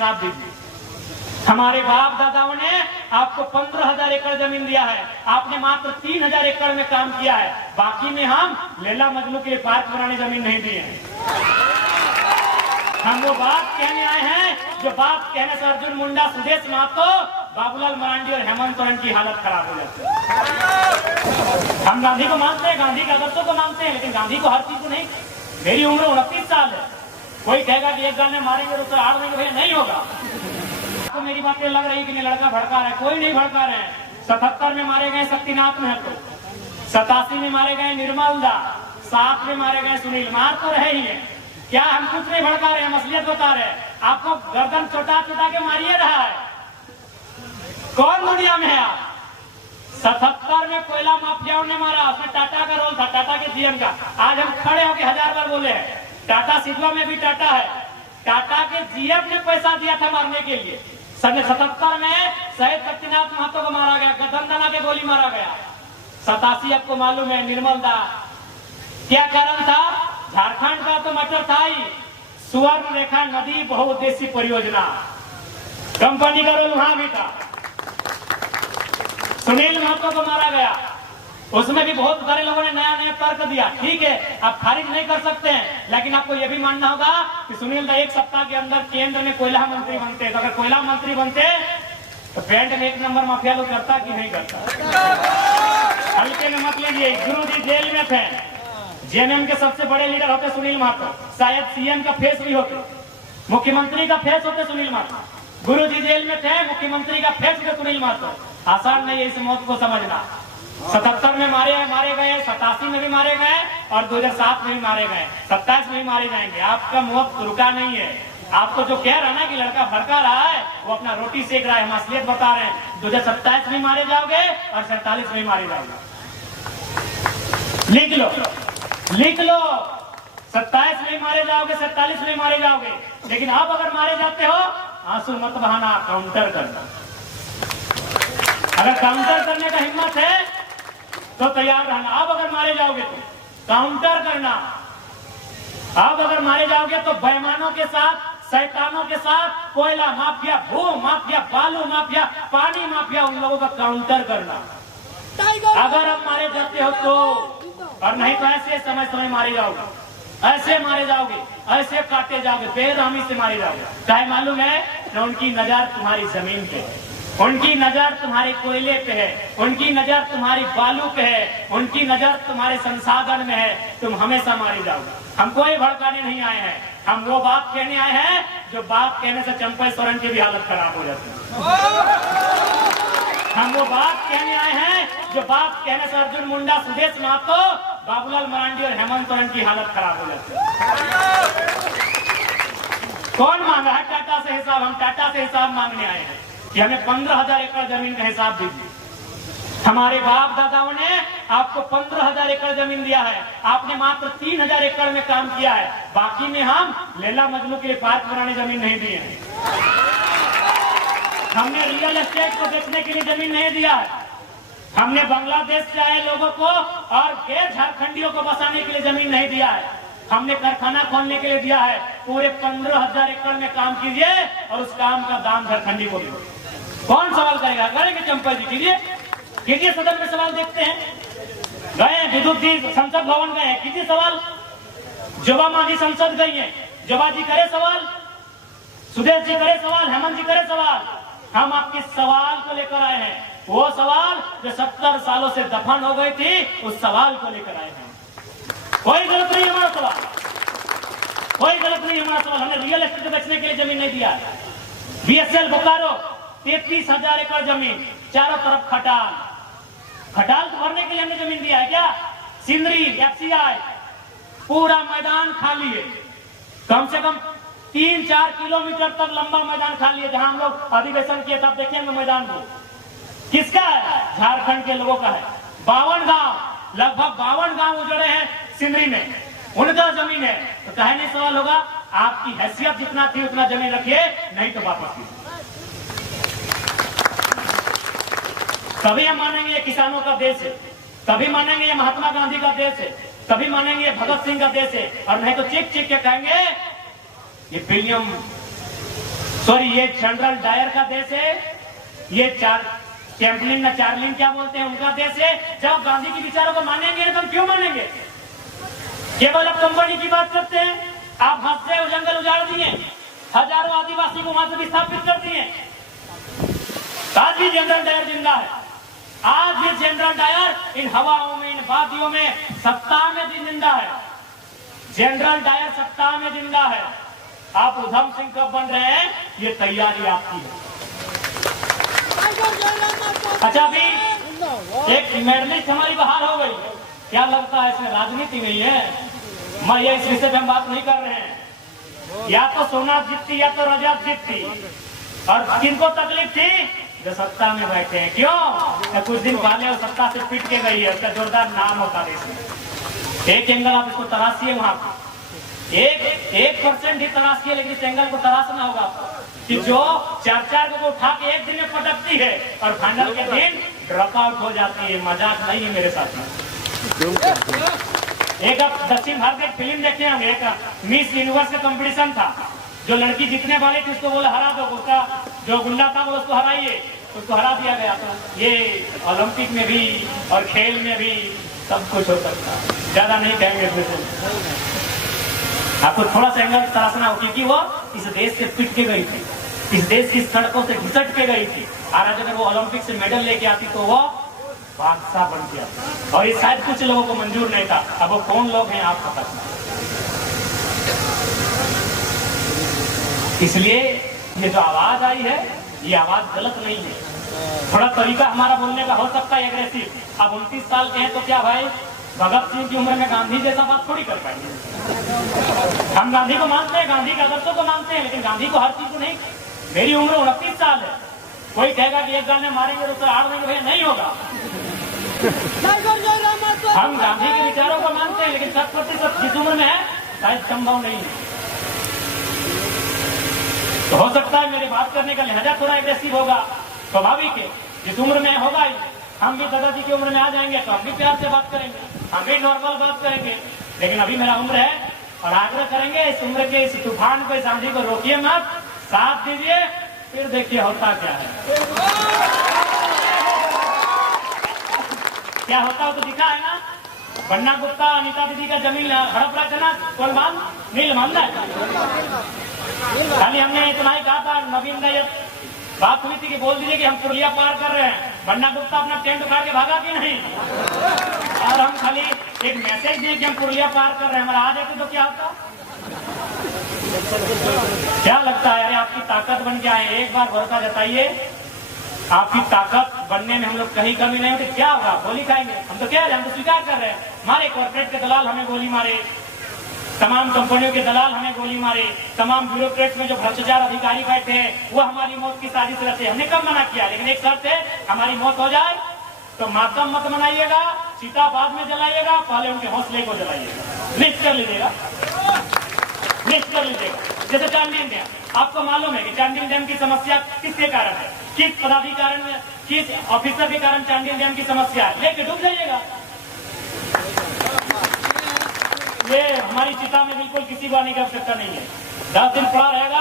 हिसाब दीजिए। हमारे बाप दादाओं ने आपको 15,000 एकड़ जमीन दिया है, आपने मात्र 3,000 एकड़ में काम किया है, बाकी में हम लैला मजनू के लिए पार्क बनाने जमीन नहीं दिए हैं। हम वो बात कहने आए हैं जो बात कहने से अर्जुन मुंडा, सुदेश महतो, बाबूलाल मरांडी और हेमंत सोरेन की हालत खराब हो जाती है। हम गांधी को मानते हैं, गांधी के आदर्शों को मानते हैं, लेकिन गांधी को हर चीज को नहीं। मेरी उम्र 29 साल है, कोई कहेगा कि एक गाल में मारेंगे तो आड़ देंगे, भैया नहीं होगा। तो मेरी बातें लग रही कि लड़का भड़का रहा है, कोई नहीं भड़का रहे हैं। 77 में मारे गए शक्तिनाथ महतो, 87 में मारे गए निर्मल दास, 7 में मारे गए सुनील। मार तो रहे ही है, क्या हम कुछ नहीं भड़का रहे हैं, असलियत बता रहे हैं। आपको गर्दन चोटा चोटा के मारिए रहा है, कौन दुनिया में है आप? 77 में कोयला माफियाओं ने मारा, उसमें टाटा का रोल था, टाटा के जीएम का। आज हम खड़े होकर 1000 बार बोले हैं, टाटा सिधवा में भी टाटा है, टाटा के जीएम ने पैसा दिया था मारने के लिए। 77 में शहीद शक्तिनाथ महतो को मारा गया, गदनदना के गोली मारा गया। 87 आपको मालूम है निर्मल दास, क्या कारण था? झारखंड का तो मटर था ही, सुवर्ण रेखा नदी बहुउद्देशीय परियोजना, कंपनी का रोल वहां भी था। सुनील महतो को मारा गया, उसमें भी बहुत सारे लोगों ने नया नया तर्क दिया। ठीक है, आप खारिज नहीं कर सकते हैं, लेकिन आपको यह भी मानना होगा कि सुनील दा 1 सप्ताह के अंदर केंद्र में कोयला मंत्री बनते। तो अगर कोयला मंत्री बनते तो पेंट में 1 नंबर माफिया लोग करता कि नहीं करता? हल्के में मत लीजिए। गुरु जी जेल में थे, जेएमएम के सबसे बड़े लीडर होते सुनील महतो, शायद सीएम का फेस भी होते, मुख्यमंत्री का फेस होते सुनील महतो। गुरु जी जेल में थे, मुख्यमंत्री का फेस होते सुनील महतो। आसान नहीं है इस मौत को समझना। 77 में मारे गए, 87 में भी मारे गए और 2007 में भी मारे गए, 27 में भी मारे जाएंगे। आपका मौत रुका नहीं है। आपको जो कह रहा है ना कि लड़का भड़का रहा है, वो अपना रोटी सेक रहा है, हम असलियत बता रहे हैं। 2027 में मारे जाओगे और 47 में मारे जाओगे। लिख लो 27 में मारे जाओगे, 47 में मारे जाओगे। लेकिन अब अगर मारे जाते हो, आंसू मत बहाना, काउंटर करना। अगर काउंटर करने का हिम्मत है तो तैयार रहना। अब अगर मारे जाओगे तो काउंटर करना। अब अगर मारे जाओगे तो बेईमानों के साथ, शैतानों के साथ, कोयला माफिया, भू माफिया, बालू माफिया, पानी माफिया, उन लोगों का काउंटर करना। अगर आप मारे जाते हो तो, और नहीं तो ऐसे समय समय मारे जाओगे, ऐसे मारे जाओगे, ऐसे काटे जाओगे, बेरहमी से मारे जाओगे। चाहे मालूम है ना, उनकी नजर तुम्हारी जमीन पे है, उनकी नजर तुम्हारे कोयले पे है, उनकी नजर तुम्हारी बालू पे है, उनकी नजर तुम्हारे संसाधन में है। तुम हमेशा मारे जाओगे। हम कोई भड़काने नहीं आए हैं, हम वो बात कहने आए हैं जो बात कहने से चंपई सोरेन की भी हालत खराब हो जाती है। हम वो बात कहने आए हैं जो बात कहने से अर्जुन मुंडा, सुदेश महतो, बाबूलाल मरांडी और हेमंत सोरेन की हालत खराब हो जाती है। कौन मांगा है टाटा से हिसाब? हम टाटा से हिसाब मांगने आए हैं कि हमें 15,000 एकड़ जमीन का हिसाब दीजिए। हमारे बाप दादाओं ने आपको 15,000 एकड़ जमीन दिया है, आपने मात्र 3,000 एकड़ में काम किया है, बाकी में हम लैला मजनू के लिए पार्क बनाने जमीन नहीं दिए हैं। हमने रियल एस्टेट को बेचने के लिए जमीन नहीं दिया है। हमने बांग्लादेश से आए लोगों को और गैर झारखंडियों को बसाने के लिए जमीन नहीं दिया है। हमने कारखाना खोलने के लिए दिया है। पूरे 15,000 एकड़ में काम कीजिए और उस काम का दाम झारखंडी को दो। कौन सवाल करेगा? करेंगे चंपा जी, कीजिए सदन में सवाल। देखते हैं, गए विद्युत जी संसद भवन गए, कीजिए सवाल। जोबा मांझी संसद गई है, जोबा जी करे सवाल, सुदेश जी करे सवाल, हेमंत जी करे सवाल। हम आपके सवाल को लेकर आए हैं, वो सवाल जो 70 सालों से दफन हो गई थी, उस सवाल को लेकर आए हैं। कोई गलत नहीं हमारा सवाल, कोई गलत नहीं हमारा सवाल। हमने रियल एस्टेट बेचने के लिए जमीन नहीं दिया। बीएसएल बोकारो 33,000 एकड़ जमीन, चारों तरफ खटाल, खटाल भरने के लिए हमने जमीन दिया है क्या? सिंदरी, एफसीआई, पूरा मैदान खाली है। कम से कम 3-4 किलोमीटर तक लंबा मैदान खाली है। जहां हम लोग अधिवेशन किए तब देखेंगे मैदान को, किसका है? झारखंड के लोगों का है। 52 गांव, लगभग 52 गांव उजड़े हैं सिंदरी में, उनका जमीन है। तो कहे नहीं सवाल होगा, आपकी हैसियत जितना थी उतना जमीन रखिए, नहीं तो वापस कीजिए। तभी हम मानेंगे ये किसानों का देश है, तभी मानेंगे ये महात्मा गांधी का देश है, तभी मानेंगे ये भगत सिंह का देश है। और नहीं तो चिक चिक के कहेंगे ये विलियम सॉरी, ये जनरल डायर का देश है, ये चैंपलिन ना चार्लिन क्या बोलते हैं उनका देश है। जब गांधी के विचारों को मानेंगे तो हम क्यों मानेंगे? केवल अब कंपनी की बात करते हैं। आप हाथ से जंगल उजाड़ दिए, हजारों आदिवासी को वहां से विस्थापित कर दिए। आज भी जनरल डायर जिंदा है, आज भी जनरल डायर इन हवाओं में, इन वादियों में सत्ता में जिंदा है। जनरल डायर सत्ता में जिंदा है। आप उधम सिंह कब बन रहे हैं, ये तैयारी आपकी है। अच्छा, अभी एक मेडलिस्ट हमारी बाहर हो गई, क्या लगता है इसमें राजनीति नहीं है? मैं ये इस विषय पे हम बात नहीं कर रहे हैं। या तो सोना जीतती या तो रजत जीतती, और किनको तकलीफ थी? जो सत्ता में बैठे हैं। क्यों? तो कुछ दिन पहले वो सत्ता से पिट के गई है, उसका जोरदार नाम होता है इसमें। एक एंगल आप इसको तराशिए, वहां पर 1% ही तराशिए, लेकिन इस एंगल को तराशना होगा आपको कि जो 4 को उठा के एक दिन में पटकती है और फाइनल के दिन ड्रॉप आउट हो जाती है। मजाक नहीं है मेरे साथ में। एक आप दक्षिण भारत एक फिल्म देखे होंगे, एक मिस यूनिवर्स का कंपटीशन था। जो लड़की जीतने वाली थी उसको बोले हरा दो, उसका जो गुंडा था वो उसको हराइए, उसको हरा दिया गया। तो ये ओलंपिक में भी और खेल में भी सब कुछ हो सकता है। ज्यादा नहीं कहेंगे, आपको थोड़ा सा एंगल तराशना हो, क्योंकि वो इस देश से पिट के गई थी, इस देश की सड़कों से घिसट के गई थी। और आज अगर वो ओलंपिक से मेडल लेके आती तो वो बादशाह बन गया। और ये शायद कुछ लोगों को मंजूर नहीं था। अब वो कौन लोग हैं आपका पता। इसलिए ये जो आवाज आई है, ये आवाज गलत नहीं है। थोड़ा तरीका हमारा बोलने का हो सकता है एग्रेसिव। अब 29 साल के हैं तो क्या भाई, भगत सिंह की उम्र में गांधी जैसा बात थोड़ी कर पाएंगे। हम गांधी को मानते हैं, गांधी के आदर्शों को मानते हैं, लेकिन गांधी को हर चीज को नहीं। मेरी उम्र 29 साल है। कोई कहेगा कि एक गाने मारेंगे तो आड़ देंगे, भैया नहीं होगा। हम गांधी के विचारों को मानते हैं, लेकिन 100% जिस उम्र में है शायद संभव नहीं है। तो हो सकता है मेरी बात करने का लहजा थोड़ा एग्रेसिव होगा, स्वाभाविक है, जिस उम्र में होगा ही। हम भी दादाजी की उम्र में आ जाएंगे तो हम भी प्यार से बात करेंगे, हम भी नॉर्मल बात करेंगे। लेकिन अभी मेरा उम्र है और आग्रह करेंगे इस उम्र के इस तूफान को, इस आंधी को रोकिए मत, साथ दीजिए, फिर देखिए होता क्या है। क्या होता हो तो दिखा है ना, बन्ना गुप्ता अनीता दीदी का जमीन हड़प रहा था ना, कौन मान नील मान रहा है। खाली हमने इतना ही कहा था, नवीन ने बात हुई थी कि बोल दीजिए कि हम पुरलिया पार कर रहे हैं। बन्ना गुप्ता अपना टेंट उखाड़ के भागा कि नहीं, और हम खाली एक मैसेज दिए कि हम पुरलिया पार कर रहे हैं, हमारा आ जाते तो क्या होता। क्या लगता है? अरे आपकी ताकत बन गया है, एक बार भरोसा जताइए, आपकी ताकत बनने में हम लोग कहीं कमी नहीं होती। क्या होगा? गोली खाएंगे हम तो, क्या है, हम तो स्वीकार कर रहे हैं। हमारे कॉर्पोरेट के दलाल हमें गोली मारे, तमाम कंपनियों के दलाल हमें गोली मारे, तमाम ब्यूरोक्रेट्स में जो भ्रष्टाचार अधिकारी बैठे हैं वो हमारी मौत की साजिश रचे। हमने कब मना किया, लेकिन एक शर्त है, हमारी मौत हो जाए तो मातम मत मनाइएगा, चिता बाद में जलाइएगा, पहले उनके हौसले को जलाइएगा। लिस्ट कर लीजिएगा, लिस्ट कर लीजिएगा। जैसे चांडिल डैम, आपको मालूम है कि चांडिल डैम की समस्या किसके कारण है, किस पदाधिकारी में, किस ऑफिसर के कारण चांडिल डैम की समस्या है, लेके डूब जाइएगा। ये हमारी चिता में बिल्कुल किसी को आने की आवश्यकता नहीं है। 10 दिन पड़ा रहेगा,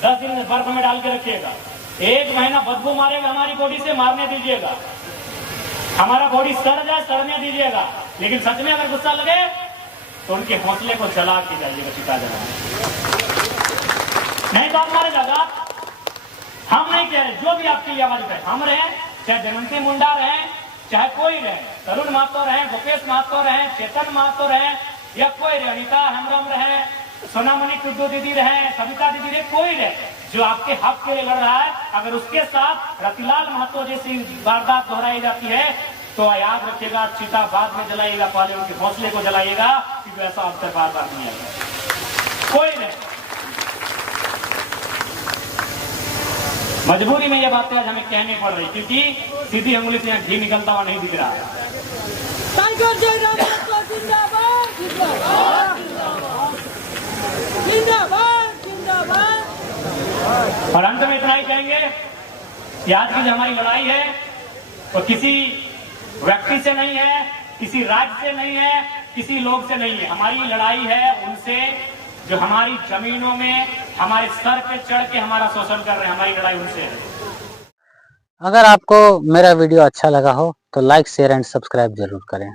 10 दिन बर्फ में डाल के रखिएगा, 1 महीना बदबू मारेगा हमारी बॉडी से, मारने दीजिएगा। हमारा बॉडी सड़ जाए, सड़ने दीजिएगा, लेकिन सच में अगर गुस्सा लगे तो उनके हौसले को जला के जाइएगा, चिता जला, नहीं तो आप मारे जाएगा। हम नहीं कह रहे, जो भी आपकी आवाज उठाए, हम रहे, चाहे देवंती मुंडा रहे, चाहे कोई रहे, तरुण महतो रहे, भूपेश महतो रहे, चेतन महतो रहे, या कोई रहे, अनिता हेम्ब्रम रहे, सोनामणि टुड्डू दीदी रहे, सविता दीदी रहे, कोई रहे, जो आपके हक के लिए लड़ रहा है, अगर उसके साथ रतिलाल महतो जैसी वारदात दोहराई जाती है तो याद रखिएगा, चिता बाद में जलाइएगा, पहले उनके हौसले को जलाइएगा, क्योंकि ऐसा अवसर बार बार नहीं आएगा। कोई नहीं, मजबूरी में ये बातें आज हमें कहनी पड़ रही, क्योंकि सीधी अंगुली से यहाँ घी निकलता हुआ नहीं दिख रहा है। और अंत में इतना ही कहेंगे कि आज की जो हमारी लड़ाई है वो किसी व्यक्ति से नहीं है, किसी राज्य से नहीं है, किसी लोग से नहीं है। हमारी लड़ाई है उनसे जो हमारी जमीनों में हमारे सर पे चढ़ के हमारा शोषण कर रहे हैं। हमारी लड़ाई उनसे है। अगर आपको मेरा वीडियो अच्छा लगा हो तो लाइक शेयर एंड सब्सक्राइब जरूर करें।